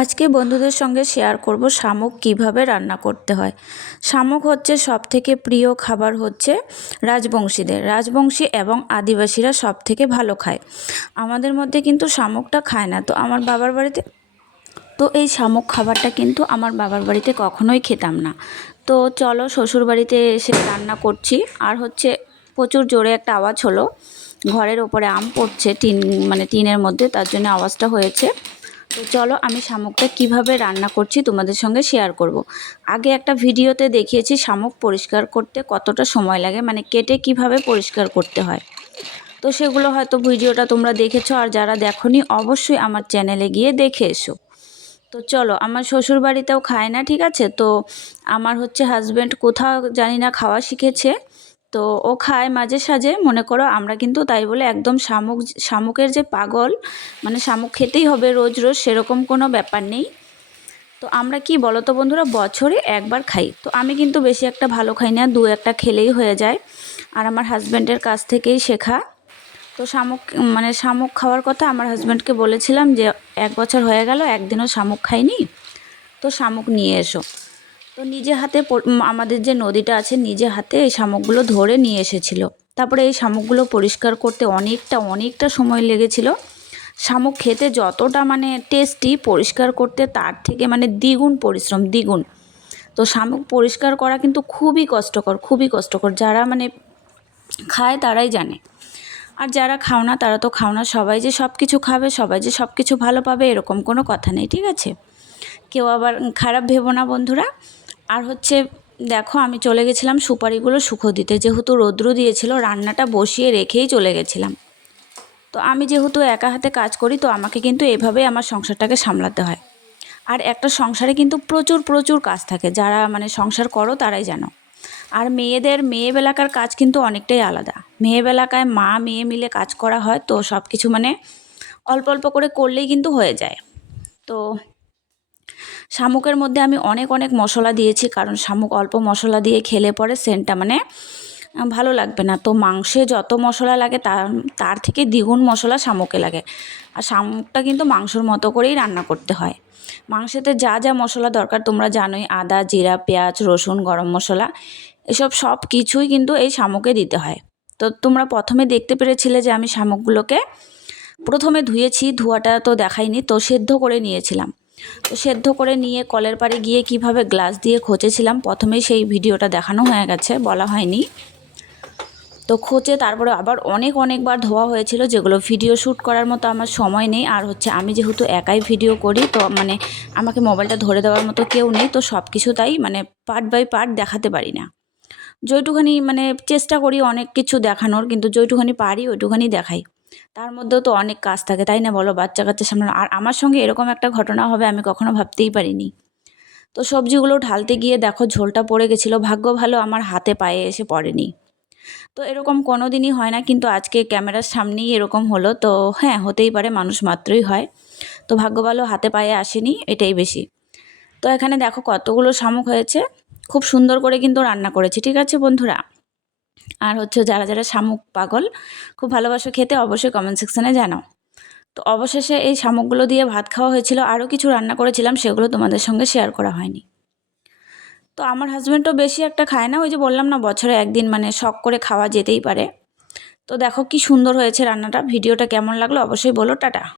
আজকে বন্ধুদের সঙ্গে শেয়ার করব শামুক কীভাবে রান্না করতে হয়। শামুক হচ্ছে সব থেকে প্রিয় খাবার হচ্ছে রাজবংশীদের। রাজবংশী এবং আদিবাসীরা সব থেকে ভালো খায়। আমাদের মধ্যে কিন্তু শামুকটা খায় না। তো আমার বাবার বাড়িতে তো এই শামুক খাবারটা কিন্তু আমার বাবার বাড়িতে কখনোই খেতাম না। তো চলো শ্বশুর বাড়িতে এসে রান্না করছি। আর হচ্ছে প্রচুর জোরে একটা আওয়াজ হলো। ঘরের ওপরে আম পড়ছে টিন মানে টিনের মধ্যে, তার জন্য আওয়াজটা হয়েছে। তো চলো আমি শামুকটা কীভাবে রান্না করছি তোমাদের সঙ্গে শেয়ার করব। আগে একটা ভিডিওতে দেখিয়েছি শামুক পরিষ্কার করতে কতটা সময় লাগে মানে কেটে কীভাবে পরিষ্কার করতে হয়। তো সেগুলো হয়তো ভিডিওটা তোমরা দেখেছ আর যারা দেখনি অবশ্যই আমার চ্যানেলে গিয়ে দেখে এসো। তো চলো, আমার শ্বশুর বাড়িতেও খায় না, ঠিক আছে? তো আমার হচ্ছে হাজব্যান্ড কোথাও জানি না খাওয়া শিখেছে। তো ও খায় মাঝে সাঝে, মনে করো আমরা কিন্তু তাই বলে একদম শামুক, শামুকের যে পাগল মানে শামুক খেতেই হবে রোজ রোজ, সেরকম কোনো ব্যাপার নেই। তো আমরা কি বলো তো বন্ধুরা, বছরে একবার খাই। তো আমি কিন্তু বেশি একটা ভালো খাই না, দু একটা খেলেই হয়ে যায়। আর আমার হাজব্যান্ডের কাছ থেকেই শেখা। তো শামুক মানে শামুক খাওয়ার কথা আমার হাজব্যান্ডকে বলেছিলাম যে, এক বছর হয়ে গেল, একদিনও শামুক খাইনি। তো শামুক নিয়ে এসো। তো নিজে হাতে আমাদের যে নদীটা আছে নিজে হাতে এই শামুকগুলো ধরে নিয়ে এসেছিল। তারপরে এই শামুকগুলো পরিষ্কার করতে অনেকটা অনেকটা সময় লেগেছিল। শামুক খেতে যতটা মানে টেস্টি পরিষ্কার করতে তার থেকে মানে দ্বিগুণ পরিশ্রম, দ্বিগুণ। তো শামুক পরিষ্কার করা কিন্তু খুবই কষ্টকর খুবই কষ্টকর। যারা মানে খায় তারাই জানে। আর যারা খাও না, তারা তো খাও না। সবাই যে সব কিছু খাবে, সবাই যে সব কিছু ভালো পাবে, এরকম কোনো কথা নেই, ঠিক আছে? কেউ আবার খারাপ ভেবো না, বন্ধুরা। আর হচ্ছে, দেখো আমি চলে গেছিলাম সুপারিগুলো শুকো দিতে। যেহেতু রৌদ্র দিয়েছিল, রান্নাটা বসিয়ে রেখেই চলে গেছিলাম। তো আমি যেহেতু একা হাতে কাজ করি, তো আমাকে কিন্তু এভাবেই আমার সংসারটাকে সামলাতে হয়। আর একটা সংসারে কিন্তু প্রচুর প্রচুর কাজ থাকে। যারা মানে সংসার করো, তারাই জানো। আর মেয়েদের, মেয়েবেলাকার কাজ কিন্তু অনেকটাই আলাদা। মেয়েবেলাকায় মা, মেয়ে মিলে কাজ করা হয়, তো সব কিছু মানে অল্প অল্প করে করলেই কিন্তু হয়ে যায়। তো শামুকের মধ্যে আমি অনেক অনেক মশলা দিয়েছি, কারণ শামুক অল্প মশলা দিয়ে খেলে পরে সেন্টটা মানে ভালো লাগবে না। তো মাংসে যত মশলা লাগে তার তার থেকে দ্বিগুণ মশলা শামুকে লাগে। আর শামুকটা কিন্তু মাংসর মতো করেই রান্না করতে হয়। মাংসেতে যা যা মশলা দরকার, তোমরা জানোই, আদা, জিরা, পেঁয়াজ, রসুন, গরম মশলা, এসব সব কিছুই কিন্তু এই শামুকে দিতে হয়। তো তোমরা প্রথমে দেখতে পেরেছিলে যে আমি শামুকগুলোকে প্রথমে ধুয়েছি, ধোয়াটা তো দেখাইনি, তো সেদ্ধ করে নিয়েছিলাম। তো সেদ্ধ করে নিয়ে কলের পাড়ে গিয়ে কীভাবে গ্লাস দিয়ে খোঁচেছিলাম, প্রথমেই সেই ভিডিওটা দেখানো হয়ে গেছে, বলা হয়নি। তো খোঁচে তারপরে আবার অনেক অনেকবার ধোয়া হয়েছিল, যেগুলো ভিডিও শ্যুট করার মতো আমার সময় নেই। আর হচ্ছে আমি যেহেতু একাই ভিডিও করি, তো মানে আমাকে মোবাইলটা ধরে দেওয়ার মতো কেউ নেই, তো সব কিছু তাই মানে পার্ট বাই পার্ট দেখাতে পারি না। যেটুখানি মানে চেষ্টা করি অনেক কিছু দেখানোর, কিন্তু যেটুখানি পারি ওইটুখানি দেখাই। তার মধ্যেও তো অনেক কাজ থাকে, তাই না বলো? বাচ্চা কাচ্চা সামনে আর আমার সঙ্গে এরকম একটা ঘটনা হবে আমি কখনো ভাবতেই পারিনি। তো সবজিগুলো ঢালতে গিয়ে দেখো ঝোলটা পড়ে গেছিল, ভাগ্য ভালো আমার হাতে পায়ে এসে পড়েনি। তো এরকম কোনো দিনই হয় না, কিন্তু আজকে ক্যামেরার সামনেই এরকম হলো, তো হ্যাঁ হতেই পারে মানুষ মাত্রই হয়। তো ভাগ্য ভালো হাতে পায়ে আসেনি, এটাই বেশি। তো এখানে দেখো কতগুলো শামুক হয়েছে, খুব সুন্দর করে কিন্তু রান্না করেছি, ঠিক আছে বন্ধুরা? আর হচ্ছে যারা যারা শামুক পাগল, খুব ভালোবাসো খেতে অবশ্যই কমেন্ট সেকশানে জানাও। তো অবশেষে এই শামুকগুলো দিয়ে ভাত খাওয়া হয়েছিল, আরও কিছু রান্না করেছিলাম, সেগুলো তোমাদের সঙ্গে শেয়ার করা হয়নি। তো আমার হাজব্যান্ডও বেশি একটা খায় না, ওই যে বললাম না, বছরে একদিন মানে শখ করে খাওয়া যেতেই পারে। তো দেখো কি সুন্দর হয়েছে রান্নাটা, ভিডিওটা কেমন লাগল অবশ্যই বলো, টাটা।